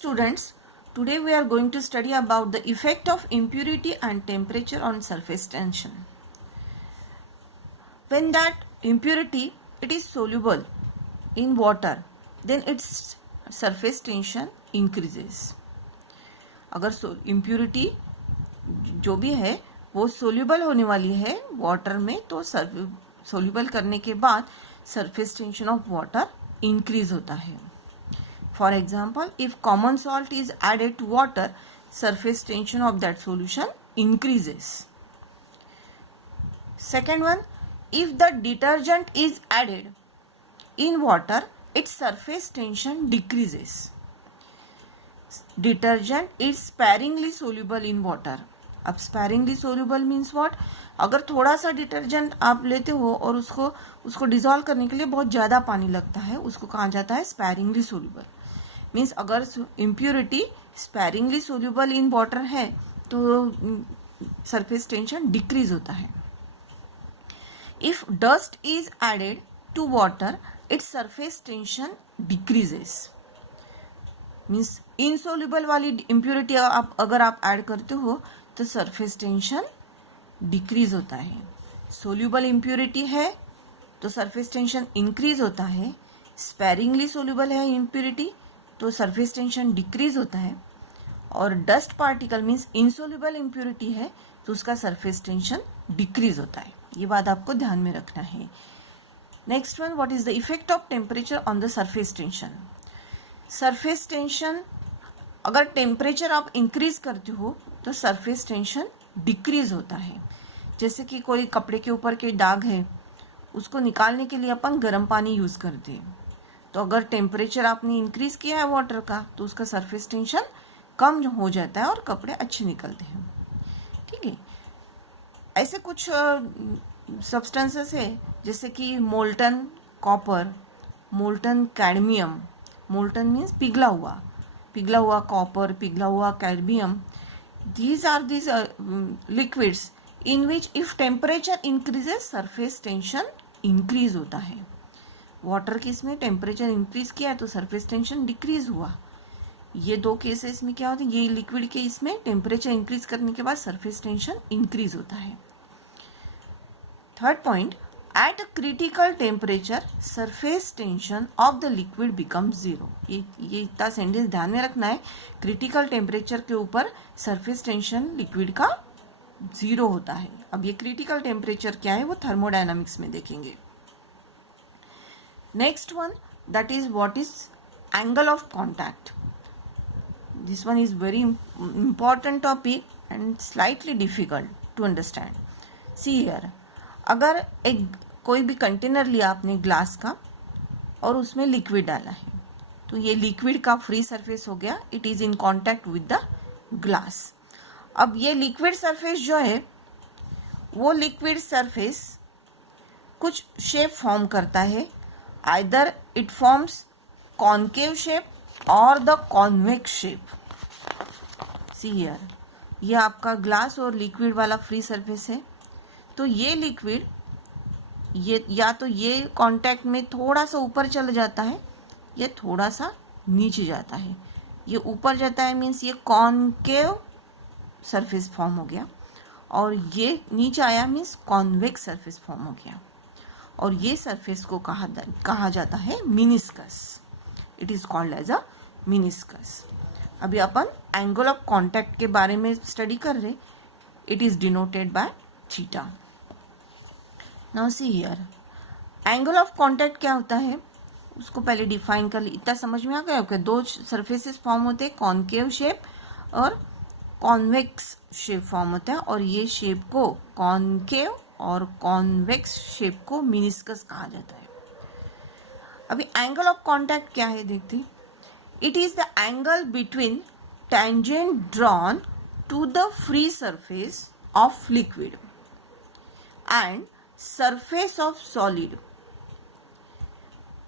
Students, today we are going to study about the effect of impurity and temperature on surface tension. When that impurity it is soluble in water, then its surface tension increases. अगर impurity जो भी है वो soluble होने वाली है water में, तो soluble करने के बाद surface tension of water increase होता है. For example, if common salt is added to water, surface tension of that solution increases. Second one, if the detergent is added in water, its surface tension decreases. Detergent is sparingly soluble in water. अब sparingly soluble means what? अगर थोड़ा सा detergent आप लेते हो और उसको dissolve करने के लिए बहुत ज़्यादा पानी लगता है, उसको कहा जाता है sparingly soluble. मीन्स अगर impurity sparingly soluble in water है तो सरफेस टेंशन डिक्रीज होता है. If dust is added to water, its surface tension decreases. Means insoluble वाली इम्प्योरिटी अगर आप ऐड करते हो तो सरफेस टेंशन डिक्रीज होता है. सोल्यूबल इम्प्योरिटी है तो सरफेस टेंशन इंक्रीज होता है. स्पैरिंगली सोल्यूबल है इम्प्योरिटी तो सरफेस टेंशन डिक्रीज होता है. और dust particle means insoluble impurity है तो उसका सरफेस टेंशन डिक्रीज होता है. ये बात आपको ध्यान में रखना है. Next one, what is the effect of temperature on the surface tension. Surface tension अगर टेम्परेचर आप इंक्रीज करते हो तो सरफेस टेंशन डिक्रीज होता है. जैसे कि कोई कपड़े के ऊपर के दाग है, उसको निकालने के लिए अपन गर्म पानी यूज करते हैं. तो अगर टेम्परेचर आपने इंक्रीज किया है वाटर का तो उसका सरफेस टेंशन कम हो जाता है और कपड़े अच्छे निकलते हैं. ठीक है. ऐसे कुछ सब्सटेंसेस है जैसे कि molten copper, molten cadmium. Molten means पिघला हुआ कॉपर, पिघला हुआ cadmium. These are these liquids in which if temperature increases surface tension increase होता है. वाटर केस में टेम्परेचर इंक्रीज किया तो सरफेस टेंशन डिक्रीज हुआ. ये दो केसेस में क्या होता है, ये लिक्विड केस में टेम्परेचर इंक्रीज करने के बाद सरफेस टेंशन इंक्रीज होता है. Third point, eight critical temperature surface tension of the liquid become zero. ये इतना सेंटेंस ध्यान में रखना है. क्रिटिकल टेम्परेचर के ऊपर सरफेस टेंशन लिक्विड का जीरो होता है. अब ये क्रिटिकल टेम्परेचर क्या है वो थर्मोडायनामिक्स में देखेंगे. Next one, that is what is angle of contact. This one is very important topic and slightly difficult to understand. See here, अगर कोई भी कंटेनर लिया आपने ग्लास का और उसमें लिक्विड डाला है तो ये लिक्विड का फ्री सरफेस हो गया. It is in contact with the glass. अब ये लिक्विड सरफेस जो है वो लिक्विड सरफेस कुछ शेप फॉर्म करता है. Either it forms concave shape or the convex shape. See here, ये आपका ग्लास और लिक्विड वाला फ्री सरफेस है. तो ये लिक्विड ये या तो ये कांटेक्ट में थोड़ा सा ऊपर चला जाता है या थोड़ा सा नीचे जाता है. ये ऊपर जाता है मीन्स ये कॉन्केव सरफेस फॉर्म हो गया और ये नीचे आया मीन्स कॉन्वेक्स सरफेस फॉर्म हो गया. और ये सरफेस को कहा जाता है meniscus. It is called as a meniscus. अभी अपन एंगल ऑफ कांटेक्ट के बारे में स्टडी कर रहे. It is denoted by theta. Now see here, angle of contact क्या होता है उसको पहले डिफाइन कर ली. इतना समझ में आ गया कि दो सरफेसेस फॉर्म होते हैं, कॉन्केव शेप और कॉन्वेक्स शेप फॉर्म होता है. और ये शेप को कॉन्केव और कॉन्वेक्स शेप को मिनिस्कस कहा जाता है. अभी एंगल ऑफ कांटेक्ट क्या है देखते. It is the angle between tangent drawn to the free surface of liquid and surface of solid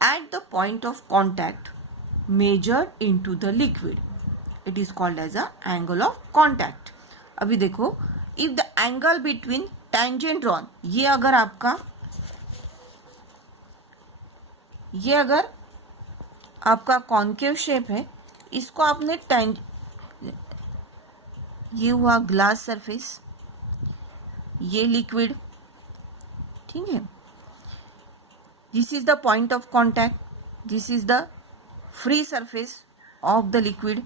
at the point of contact measured into the liquid. It is called as a angle of contact. अभी देखो, if the angle between tangent drawn, ये अगर आपका concave shape है, इसको आपने ये हुआ ग्लास सरफेस, ये लिक्विड, ठीक है। This is the point of contact, this is the free surface of the liquid.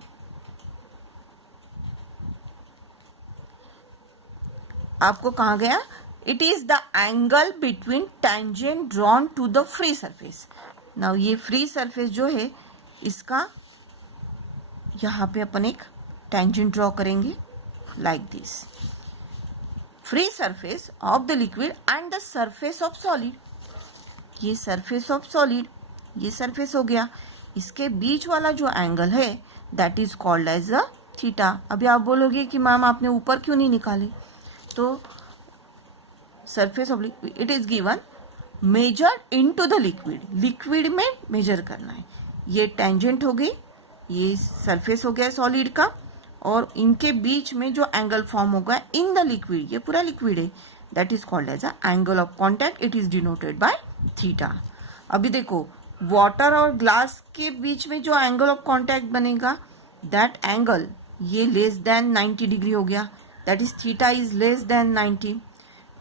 आपको कहा गया it is the angle between tangent drawn to the free surface. Now ये फ्री सरफेस जो है इसका यहाँ पे अपन एक टेंजेंट ड्रॉ करेंगे like this, free surface of the liquid and the surface of solid. ये सरफेस ऑफ सॉलिड, ये सरफेस हो गया, इसके बीच वाला जो एंगल है that is called as a theta. अभी आप बोलोगे कि मैम आपने ऊपर क्यों नहीं निकाले, तो surface of liquid it is given measure into the liquid, liquid में मेजर करना है। ये टेंजेंट हो गई, ये सरफेस हो गया सॉलिड का, और इनके बीच में जो एंगल फॉर्म होगा इन द लिक्विड, ये पूरा लिक्विड है, that is called as a angle of contact, it is denoted by theta. अभी देखो वाटर और ग्लास के बीच में जो एंगल ऑफ कॉन्टैक्ट बनेगा दैट एंगल ये लेस देन 90 डिग्री हो गया, that is theta is less than 90।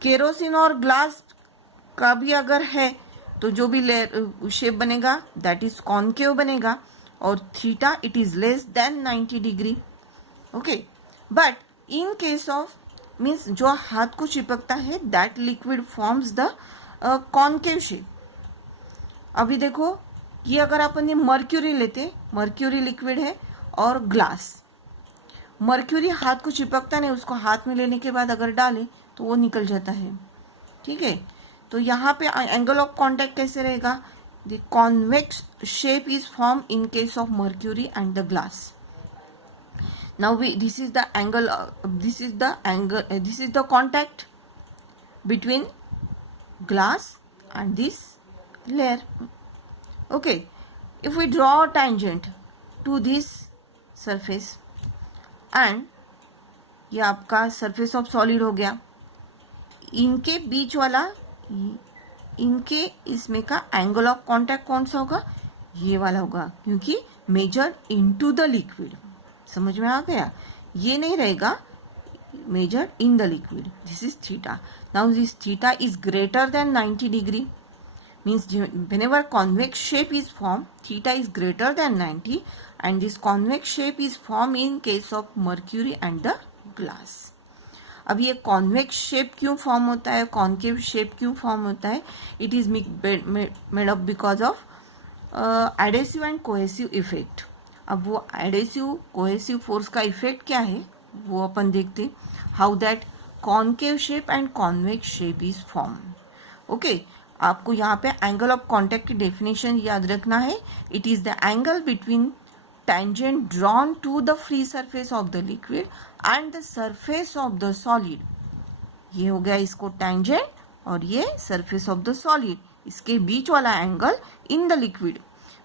Kerosene और ग्लास का भी अगर है तो जो भी शेप बनेगा दैट इज कॉनकेव बनेगा, और theta it is less than 90 degree, okay. But in case of means जो हाथ को चिपकता है that liquid forms the concave shape. अभी देखो ये अगर अपन ये मर्क्यूरी लेते, मर्क्यूरी लिक्विड है और ग्लास, मर्क्यूरी हाथ को चिपकता नहीं, उसको हाथ में लेने के बाद अगर डाले तो वो निकल जाता है, ठीक है। तो यहाँ पे एंगल ऑफ कॉन्टैक्ट कैसे रहेगा, the convex shape is form in case of mercury and the glass. Now this is the angle, this is the contact between glass and this layer, okay। If we draw a tangent to this surface and ये आपका surface of solid हो गया, इनके बीच वाला, इनके इसमें का angle of contact कौन सा होगा, ये वाला होगा, क्योंकि मेजर इनटू द लिक्विड। समझ में आ गया, ये नहीं रहेगा measure in the liquid, this is theta. Now this theta is greater than 90 degree, means whenever convex shape is formed theta is greater than 90, and this convex shape is formed in case of mercury and the glass। अब ये convex shape क्यों form होता है, concave shape क्यों form होता है, it is made up because of adhesive and cohesive effect. अब वो एडेसिव कोहेसिव फोर्स का इफेक्ट क्या है वो अपन देखते, how that concave shape and convex shape is form, okay. आपको यहाँ पे एंगल ऑफ कॉन्टैक्ट की डेफिनेशन याद रखना है, it is the angle between tangent drawn to the free surface of the liquid and the surface of the solid। ये हो गया इसको tangent, और ये surface of the solid, इसके बीच वाला angle in the liquid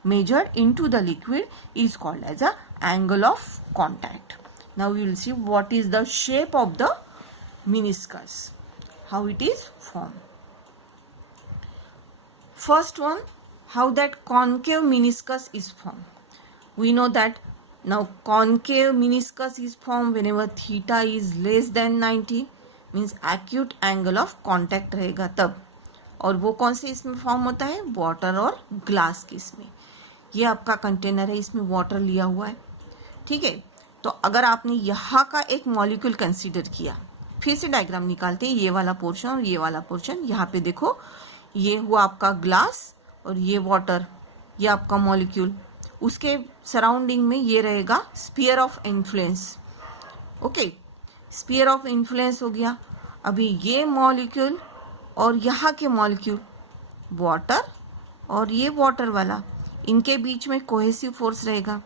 measured into the liquid is called as a angle of contact। Now we will see what is the shape of the meniscus, how it is formed। First one, how that concave meniscus is formed। We know that now concave meniscus is formed whenever theta is less than 90, means acute angle of contact रहेगा तब, और वो कौन से इसमें form होता है, water और ग्लास के इसमें। ये आपका कंटेनर है, इसमें वाटर लिया हुआ है, ठीक है। तो अगर आपने यहाँ का एक मॉलिक्यूल कंसीडर किया, फिर से डायग्राम निकालते हैं, ये वाला पोर्शन और ये वाला पोर्शन। यहाँ पे देखो ये हुआ आपका ग्लास और ये वाटर, ये आपका मॉलिक्यूल, उसके सराउंडिंग में ये रहेगा sphere of influence, okay. Sphere of influence हो गया। अभी ये मॉलिक्यूल और यहाँ के मॉलिक्यूल, वाटर और ये वाटर वाला, इनके बीच में कोहेसिव फोर्स रहेगा।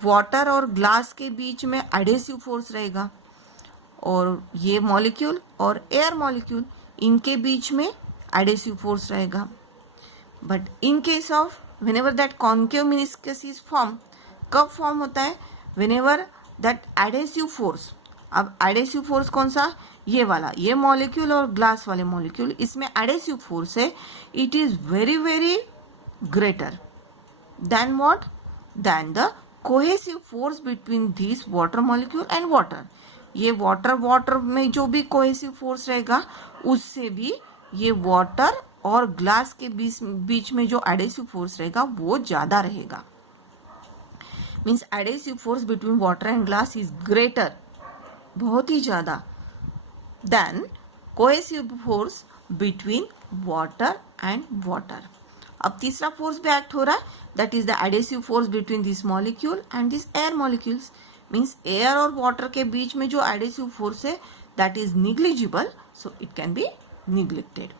वाटर और ग्लास के बीच में एडेसिव फोर्स रहेगा, और ये मॉलिक्यूल और एयर मॉलिक्यूल, इनके बीच में एडेसिव फोर्स रहेगा। But in case of whenever that concave meniscus is formed, कब फॉर्म होता है, whenever that adhesive force। अब adhesive force कौन सा, ये वाला, ये मॉलिक्यूल और ग्लास वाले मॉलिक्यूल, इसमें adhesive force है, it is very very greater than what, than the cohesive force between this water molecule and water, ये वाटर में जो भी कोहेसिव फोर्स रहेगा उससे भी ये वाटर और ग्लास के बीच में जो एडेसिव फोर्स रहेगा वो ज्यादा रहेगा. Means adhesive force between water and glass is greater, बहुत ही ज्यादा, then cohesive force between water and water. अब तीसरा फोर्स भी एक्ट हो रहा है, that is the adhesive force between this molecule and this air molecules. Means air और वाटर के बीच में जो एडेसिव फोर्स है that is negligible, so it can be neglected.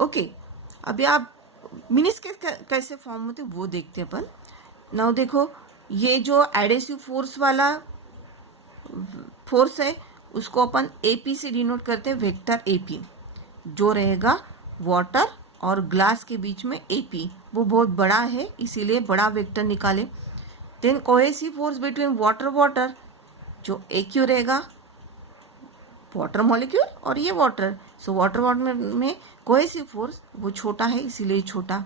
Okay, अभी आप मिनिस्कस कैसे फॉर्म होते वो देखते हैं अपन. नाउ देखो, ये जो एडेसिव फोर्स वाला फोर्स है उसको अपन एपी से डिनोट करते हैं, वेक्टर एपी. जो रहेगा वाटर और ग्लास के बीच में एपी, वो बहुत बड़ा है इसीलिए बड़ा वेक्टर निकाले. Then cohesive force between water, जो एक्यू रहेगा वाटर मॉलिक्यूल और ये वाटर, सो वाटर में कोहेसिव फोर्स वो छोटा है इसीलिए छोटा.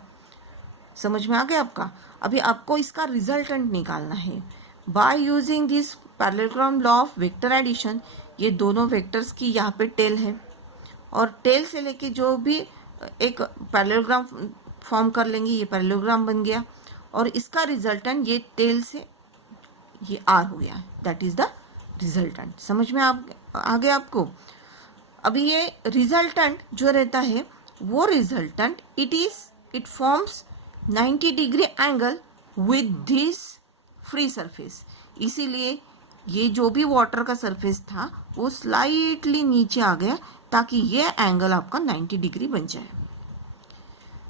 समझ में आ गया आपका. अभी आपको इसका रिजल्टेंट निकालना है by using this parallelogram law of vector addition. ये दोनों वेक्टर्स की यहाँ पे टेल है और टेल से लेके जो भी एक पैरेललोग्राम फॉर्म कर लेंगे, ये पैरेललोग्राम बन गया और इसका रिजल्टेंट ये टेल से ये आर हो गया, दैट इज द रिजल्टेंट. समझ में आ गया आपको. अभी ये रिजल्टेंट जो रहता है वो resultant it forms 90 degree angle with this free surface. इसीलिए ये जो भी वाटर का सरफेस था वो स्लाइटली नीचे आ गया ताकि ये एंगल आपका 90 डिग्री बन जाए.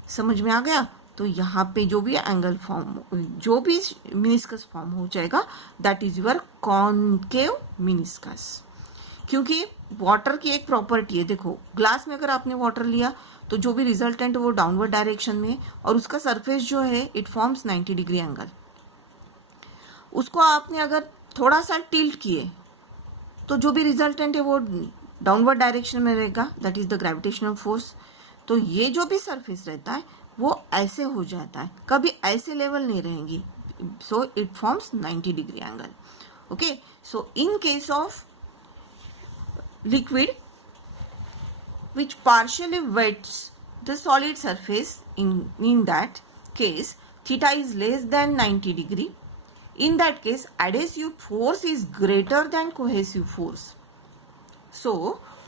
समझ में आ गया. तो यहाँ पे जो भी एंगल फॉर्म, जो भी मिनिस्कस फॉर्म हो जाएगा that is your concave meniscus. क्योंकि वाटर की एक प्रॉपर्टी है, देखो ग्लास में अगर आपने वाटर लिया तो जो भी रिजल्टेंट है वो डाउनवर्ड डायरेक्शन में और उसका सरफेस जो है इट फॉर्म्स 90 डिग्री एंगल. उसको आपने अगर थोड़ा सा टिल्ट किए तो जो भी रिजल्टेंट है वो डाउनवर्ड डायरेक्शन में रहेगा, that is the gravitational force. तो ये जो भी सरफेस रहता है वो ऐसे हो जाता है, कभी ऐसे लेवल नहीं रहेंगी, so it forms 90 degree angle. Okay, so in case of liquid which partially wets the solid surface, in that case theta is less than 90 degree. In that case adhesive force is greater than cohesive force, so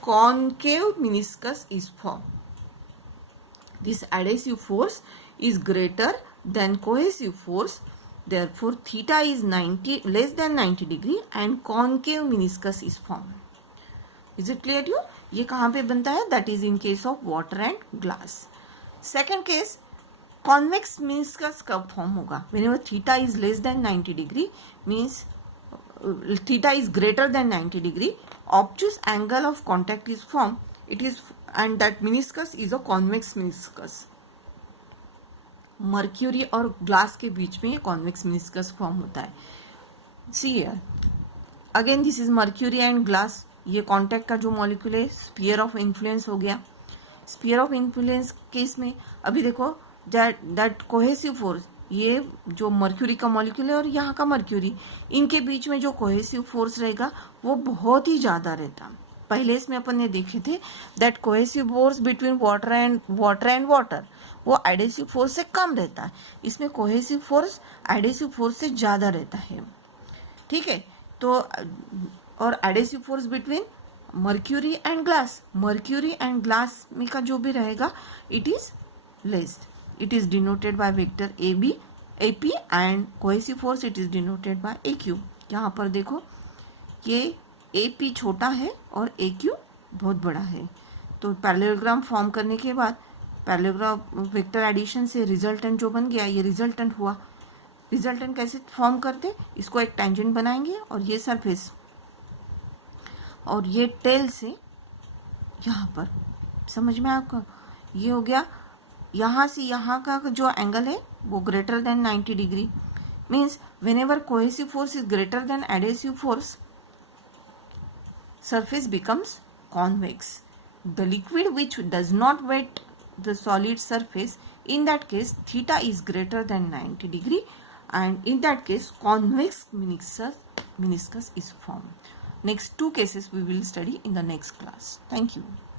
concave meniscus is formed. This adhesive force is greater than cohesive force, therefore theta is less than 90 degree and concave meniscus is formed. Is it clear to you? ये कहाँ पे बनता है? That is in case of water and glass. Second case, convex meniscus कब form होगा? Whenever theta is less than 90 degree means theta is greater than 90 degree, obtuse angle of contact is formed. It is, and that meniscus is a convex meniscus. Mercury और glass के बीच में ये convex meniscus form होता है. See here, again this is mercury and glass. ये contact का जो मॉलिक्यूल है स्फीयर ऑफ इन्फ्लुएंस हो गया. स्फीयर ऑफ इन्फ्लुएंस केस में अभी देखो दैट कोहेसिव फोर्स, ये जो मर्क्यूरी का मॉलिक्यूल है और यहाँ का मर्क्यूरी, इनके बीच में जो कोहेसिव फोर्स रहेगा वो बहुत ही ज़्यादा रहता. पहले इसमें अपन ने देखे थे that cohesive force between water and water वो एडेसिव फोर्स से कम रहता है. इसमें कोहेसिव फोर्स एडेसिव फोर्स से ज़्यादा रहता है. ठीक है, तो और adhesive force between mercury and glass में का जो भी रहेगा it is less. It is denoted by vector AP and cohesive force it is denoted by AQ. यहाँ पर देखो ये एपी छोटा है और एक्यू बहुत बड़ा है. तो पैरेललोग्राम फॉर्म करने के बाद पैरेललोग्राम वेक्टर एडिशन से रिजल्टेंट जो बन गया ये रिजल्टेंट हुआ. रिजल्टेंट कैसे फॉर्म करते? इसको एक टेंजेंट बनाएंगे और ये सरफेस और ये टेल से यहाँ पर, समझ में आपको ये हो गया. यहाँ से यहाँ का जो एंगल है वो greater than 90 degree. Means whenever cohesive force is greater then adhesive force surface becomes convex. The liquid which does not wet the solid surface, in that case theta is greater than 90 degree and in that case convex meniscus is formed. Next two cases we will study in the next class. Thank you.